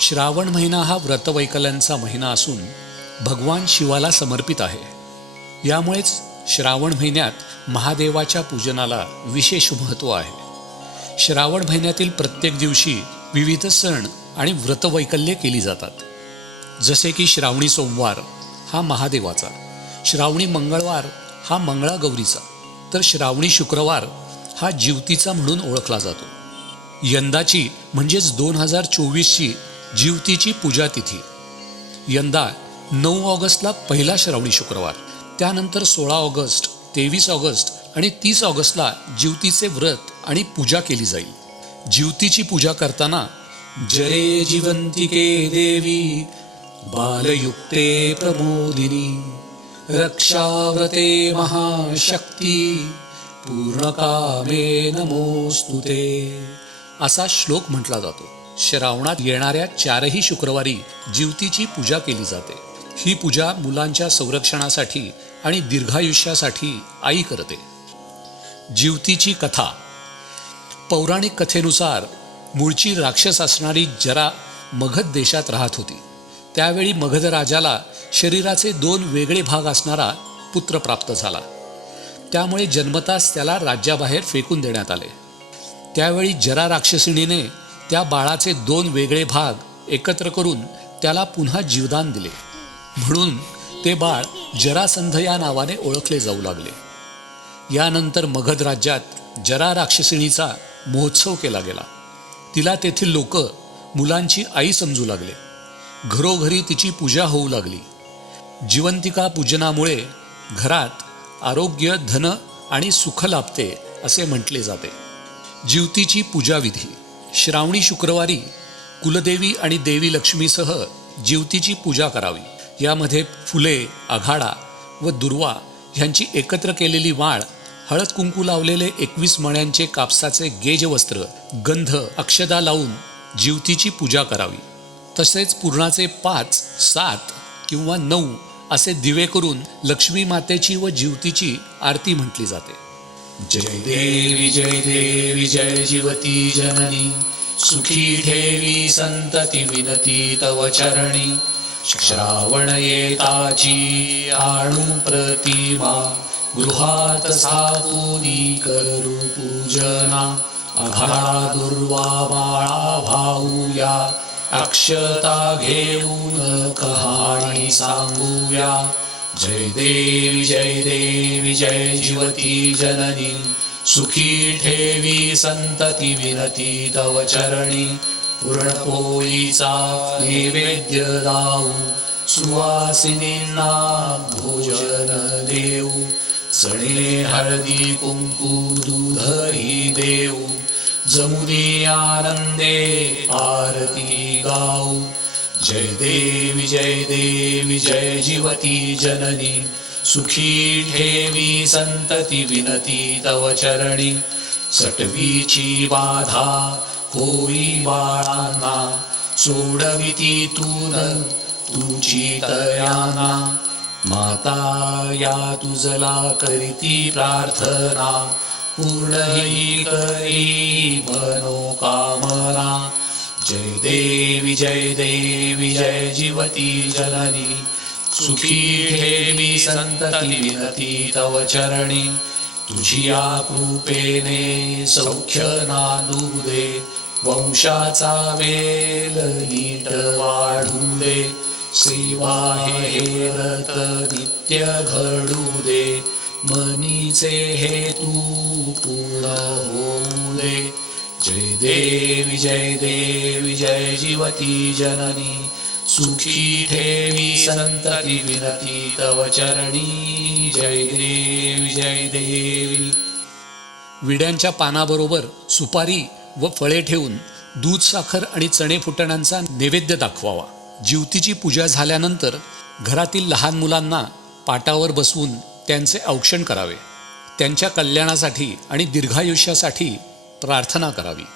श्रावण महिना हा व्रतवैकल्यांचा महिना असून भगवान शिवाला समर्पित आहे. यामुळेच श्रावण महिन्यात महादेवाच्या पूजनाला विशेष महत्त्व आहे. श्रावण महिन्यातील प्रत्येक दिवशी विविध सण आणि व्रतवैकल्ये केली जातात. जसे की श्रावणी सोमवार हा महादेवाचा श्रावणी मंगळवार हा मंगळागौरीचा तर श्रावणी शुक्रवार हा जीवतीचा म्हणून ओळखला जातो. यंदाची म्हणजेच दोन हजार चोवीसची जीवतीची पूजा तिथी यंदा नऊ ऑगस्टला पहिला श्रावणी शुक्रवार. त्यानंतर सोळा ऑगस्ट तेवीस ऑगस्ट आणि तीस ऑगस्टला जीवतीचे व्रत आणि पूजा केली जाईल. जीवतीची पूजा करताना जरे जिवंतिके देवी बालयुक्ते प्रमोदिनी रक्षाव्रते महाशक्ती पूर्णकामे नमोस्तुते असा श्लोक म्हटला जातो. श्रावणात येणाऱ्या चारही शुक्रवारी जीवतीची पूजा केली जाते. ही पूजा मुलांच्या संरक्षणासाठी आणि दीर्घायुष्यासाठी आई करते. जीवतीची कथा. पौराणिक कथेनुसार मूळची राक्षस असणारी जरा मगध देशात राहत होती. त्यावेळी मगध राजाला शरीराचे दोन वेगळे भाग असणारा पुत्र प्राप्त झाला. त्यामुळे जन्मताच त्याला राज्याबाहेर फेकून देण्यात आले. त्यावेळी जरा राक्षसिणीने त्या बाळाचे दोन वेगळे भाग एकत्र करून त्याला पुन्हा जीवदान दिले. म्हणून ते बाळ जरासंध या नावाने ओळखले जाऊ लागले. यानंतर मगध राज्यात जरा राक्षसिणीचा महोत्सव केला गेला. तिला तेथील लोक मुलांची आई समजू लागले. घरोघरी तिची पूजा होऊ लागली. जिवंतिका पूजनामुळे घरात आरोग्य धन आणि सुख लाभते असे म्हटले जाते. जीवतीची पूजाविधी. श्रावणी शुक्रवारी कुलदेवी आणि देवी लक्ष्मीसह जीवतीची पूजा करावी. यामध्ये फुले आघाडा व दुर्वा ह्यांची एकत्र केलेली वाळ हळद कुंकू लावलेले एकवीस मण्यांचे कापसाचे गेज वस्त्र गंध अक्षदा लावून जीवतीची पूजा करावी. तसेच पूर्णाचे पाच सात किंवा नऊ असे दिवे करून लक्ष्मी मातेची व जीवतीची आरती म्हटली जाते. जय देवी जय देवी जय जीवती जननी। सुखी ठेवी संतती विनती तव चरणी। श्रावण येताची आणू प्रतिमा। गृहात सातुनी करू पूजना। अघा दुर्वा माळा भाऊया। अक्षता घेऊन कहाणी सांगूया। जय देवी जय देवी जय जीवती जननी। सुखी ठेवी संतती विनती तव चरणी। पुरणपोळीचा नैवेद्य दाऊ। सुवासिनींना भोजन देऊ। चणे हळदी कुंकू दूधही देऊ। जमुनी आनंदे आरती गाऊ। जय देवी जय देवी जय जीवती जननी। सुखी ठेवी संतती विनती तव चरणी। सटवीची बाधा होई बाळांना। सोडविती तून तुझी तयाना माता या तुझला करीती प्रार्थना। पूर्ण ही करी मनोकामना जय देवी जय देवी जय जीवती जननी सुखी ठेवी संतती विनती तव चरणी। तुझिया कृपेने सौख्य नांदू दे वंशाचा वेल नीट वाढू दे सेवा हे नित्य घडू दे मनीचे हेतू पूर्ण होऊ दे जय देवी जय देवी जय जीवती जननी। सुखी ठेवी संतती विनती तव चरणी। जय देवी जय देवी। विड्यांच्या पानाबरोबर सुपारी व फळे ठेवून दूध साखर आणि चणे फुटण्यांचा नैवेद्य दाखवावा. जीवतीची पूजा झाल्यानंतर घरातील लहान मुलांना पाटावर बसवून त्यांचे औक्षण करावे. त्यांच्या कल्याणासाठी आणि दीर्घायुष्यासाठी प्रार्थना करावी.